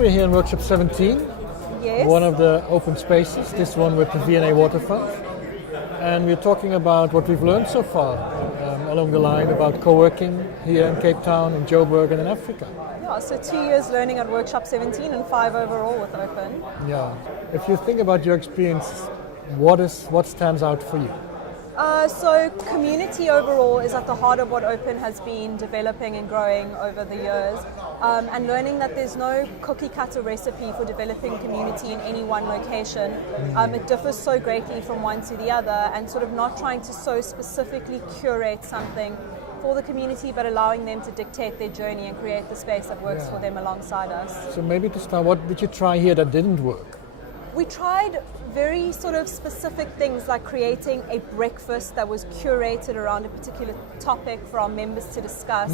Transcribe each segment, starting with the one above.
we're here in Workshop 17, Yes. one of the open spaces, this one with the V&A Waterfront. And we're talking about what we've learned so far along the line about co-working here in Cape Town, in Joburg and in Africa. Yeah, so 2 years learning at Workshop 17 and 5 overall with Open. Yeah. If you think about your experience, what stands out for you? So community overall is at the heart of what Open has been developing and growing over the years, and learning that there's no cookie cutter recipe for developing community in any one location. It differs so greatly from one to the other, and sort of not trying to so specifically curate something for the community, but allowing them to dictate their journey and create the space that works for them alongside us. So maybe to start, what did you try here that didn't work? We tried very sort of specific things like creating a breakfast that was curated around a particular topic for our members to discuss,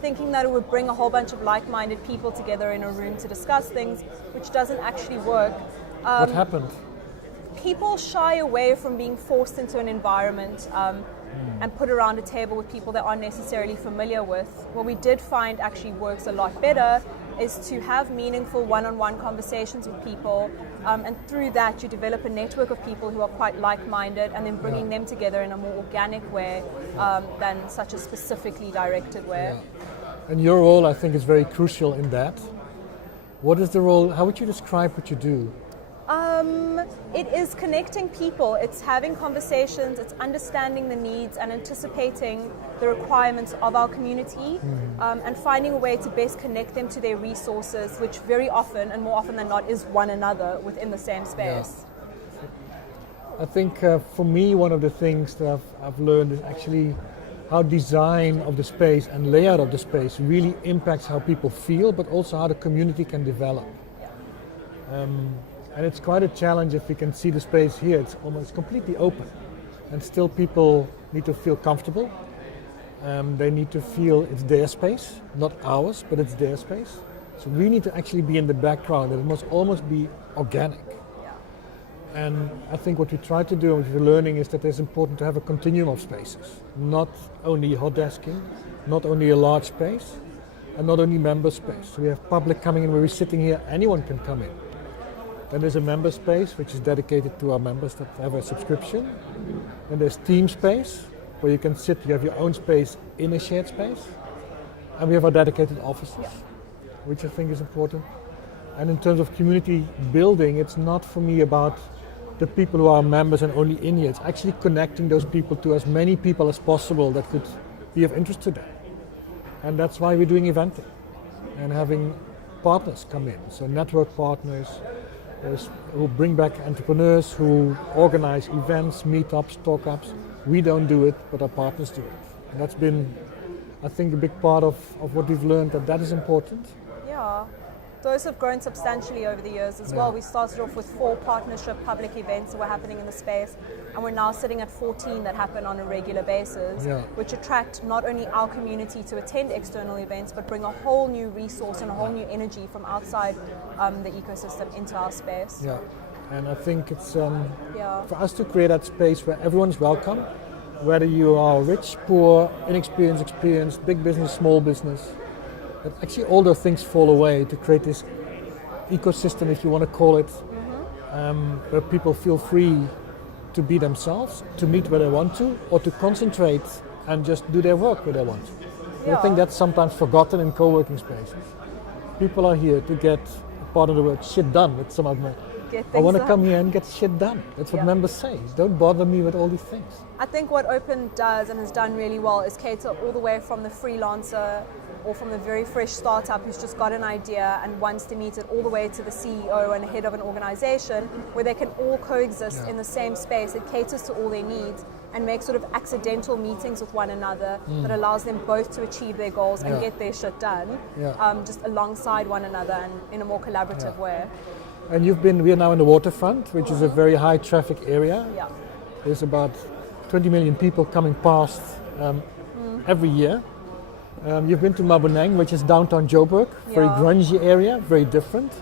thinking that it would bring a whole bunch of like-minded people together in a room to discuss things, which doesn't actually work. What happened? People shy away from being forced into an environment and put around a table with people that aren't necessarily familiar with. What we did find actually works a lot better is to have meaningful one-on-one conversations with people, and through that you develop a network of people who are quite like-minded, and then bringing them together in a more organic way than such a specifically directed way. Yeah. And your role, I think, is very crucial in that. What is the role? How would you describe what you do? It is connecting people, it's having conversations, it's understanding the needs and anticipating the requirements of our community, and finding a way to best connect them to their resources, which very often, and more often than not, is one another within the same space. Yeah. I think for me, one of the things that I've learned is actually how design of the space and layout of the space really impacts how people feel, but also how the community can develop. And it's quite a challenge if we can see the space here. It's almost completely open, and still people need to feel comfortable. They need to feel it's their space, not ours, but it's their space. So we need to actually be in the background, and it must almost be organic. And I think what we try to do, and what we're learning, is that it's important to have a continuum of spaces, not only hot desking, not only a large space, and not only member space. So we have public coming in where we're sitting here, anyone can come in. Then there's a member space, which is dedicated to our members that have a subscription. Then there's team space, where you can sit, you have your own space in a shared space. And we have our dedicated offices, which I think is important. And in terms of community building, it's not for me about the people who are members and only in here. It's actually connecting those people to as many people as possible that could be of interest to them. And that's why we're doing eventing and having partners come in. So network partners, who bring back entrepreneurs, who organize events, meetups, talk-ups. We don't do it, but our partners do it. And that's been, I think, a big part of what we've learned, that is important. Yeah, those have grown substantially over the years as well. We started off with 4 partnership public events that were happening in the space, and we're now sitting at 14 that happen on a regular basis, which attract not only our community to attend external events, but bring a whole new resource and a whole new energy from outside the ecosystem into our space. Yeah, and I think it's for us to create that space where everyone's welcome, whether you are rich, poor, inexperienced, experienced, big business, small business. That actually all those things fall away to create this ecosystem, if you want to call it, where people feel free to be themselves, to meet where they want to, or to concentrate and just do their work where they want to. I think that's sometimes forgotten in co-working spaces. People are here to get, part of the word, shit done with some of them. I want to come here and get shit done. That's what members say. Don't bother me with all these things. I think what Open does and has done really well is cater all the way from the freelancer or from the very fresh startup who's just got an idea and wants to meet it, all the way to the CEO and head of an organization, where they can all coexist in the same space. It caters to all their needs and makes sort of accidental meetings with one another that allows them both to achieve their goals and get their shit done, just alongside one another and in a more collaborative way. And we are now in the waterfront, which is a very high traffic area. There's about 20 million people coming past every year. You've been to Maboneng, which is downtown Joburg, very grungy area, very different.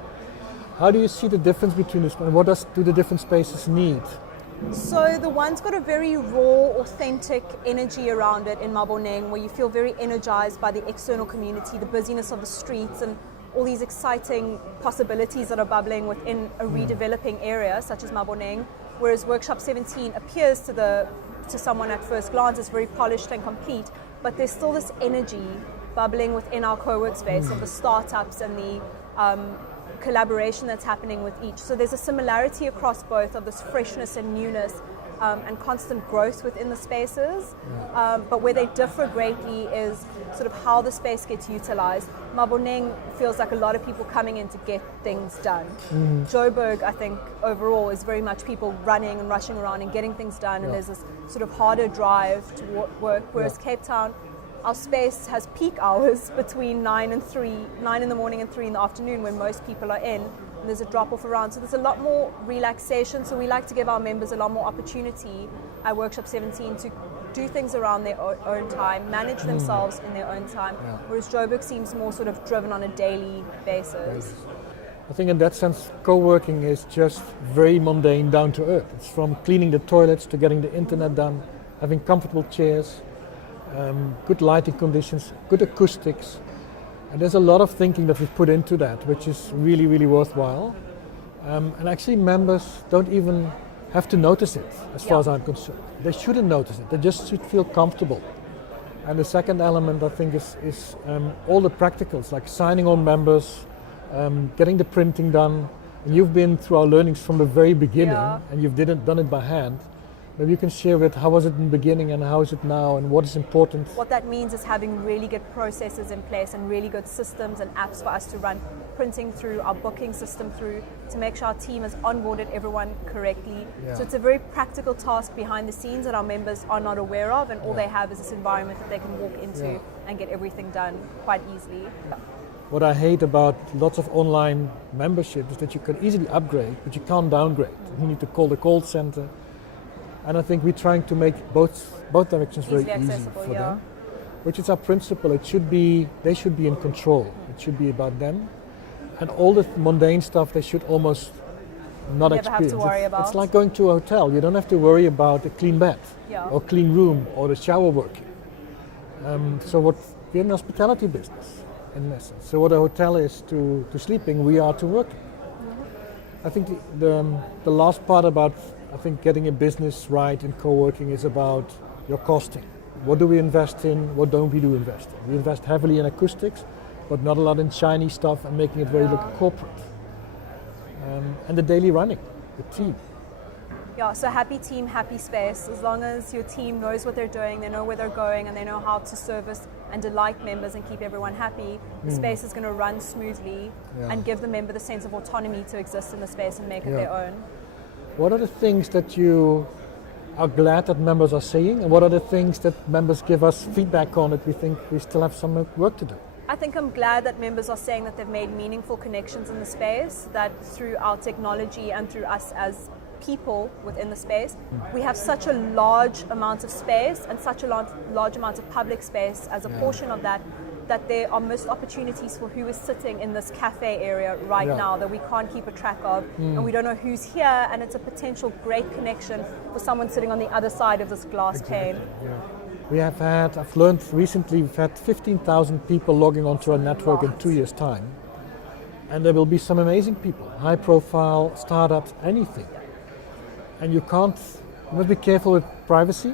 How do you see the difference between this, and what do the different spaces need? So the one's got a very raw, authentic energy around it in Maboneng, where you feel very energized by the external community, the busyness of the streets, and all these exciting possibilities that are bubbling within a redeveloping area such as Maboneng, whereas Workshop 17 appears to someone at first glance as very polished and complete, but there's still this energy bubbling within our co-work space of the startups and the collaboration that's happening with each. So there's a similarity across both of this freshness and newness and constant growth within the spaces, but where they differ greatly is sort of how the space gets utilized. Maboneng feels like a lot of people coming in to get things done. Joburg, I think, overall is very much people running and rushing around and getting things done, and there's this sort of harder drive to work, whereas Cape Town, our space has peak hours between 9 in the morning and 3 in the afternoon when most people are in, and there's a drop off around. So there's a lot more relaxation. So we like to give our members a lot more opportunity at Workshop 17 to do things around their own time, manage themselves in their own time, whereas Joburg seems more sort of driven on a daily basis. I think in that sense, co-working is just very mundane, down to earth. It's from cleaning the toilets to getting the internet done, having comfortable chairs, good lighting conditions, good acoustics, and there's a lot of thinking that we've put into that, which is really, really worthwhile. And actually, members don't even have to notice it, as far as I'm concerned. They shouldn't notice it. They just should feel comfortable. And the second element, I think, is all the practicals, like signing on members, getting the printing done. And you've been through our learnings from the very beginning, and you've done it by hand. Maybe you can share with how was it in the beginning and how is it now and what is important. What that means is having really good processes in place and really good systems and apps for us to run printing through, our booking system through, to make sure our team has onboarded everyone correctly. So it's a very practical task behind the scenes that our members are not aware of, and all they have is this environment that they can walk into and get everything done quite easily. What I hate about lots of online membership is that you can easily upgrade, but you can't downgrade. You need to call the call center. And I think we're trying to make both directions very easy for them, which is our principle. They should be in control. It should be about them. And all the mundane stuff they should almost not experience. Have to worry about. It's like going to a hotel. You don't have to worry about a clean bed or clean room or the shower working. So we're in the hospitality business, in essence. So what a hotel is to sleeping, we are to working. I think the last part about getting a business right in co-working is about your costing. What do we invest in? What don't we do invest in? We invest heavily in acoustics, but not a lot in shiny stuff and making it very look corporate. And the daily running, the team. Yeah, so happy team, happy space. As long as your team knows what they're doing, they know where they're going, and they know how to service and delight members and keep everyone happy, the space is going to run smoothly and give the member the sense of autonomy to exist in the space and make it their own. What are the things that you are glad that members are saying, and what are the things that members give us feedback on that we think we still have some work to do? I think I'm glad that members are saying that they've made meaningful connections in the space, that through our technology and through us as people within the space, we have such a large amount of space and such a large amount of public space as a portion of that, that there are missed opportunities for who is sitting in this cafe area right now that we can't keep a track of, and we don't know who's here, and it's a potential great connection for someone sitting on the other side of this glass pane. We have had, I've learned recently, we've had 15,000 people logging onto our network in 2 years' time. And there will be some amazing people, high profile, startups, anything. And you must be careful with privacy,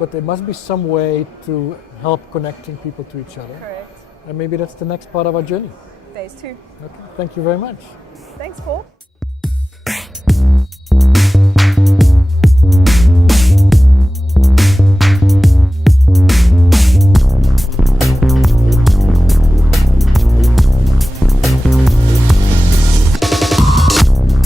but there must be some way to help connecting people to each other. Correct. And maybe that's the next part of our journey. Phase 2. Okay. Thank you very much. Thanks, Paul.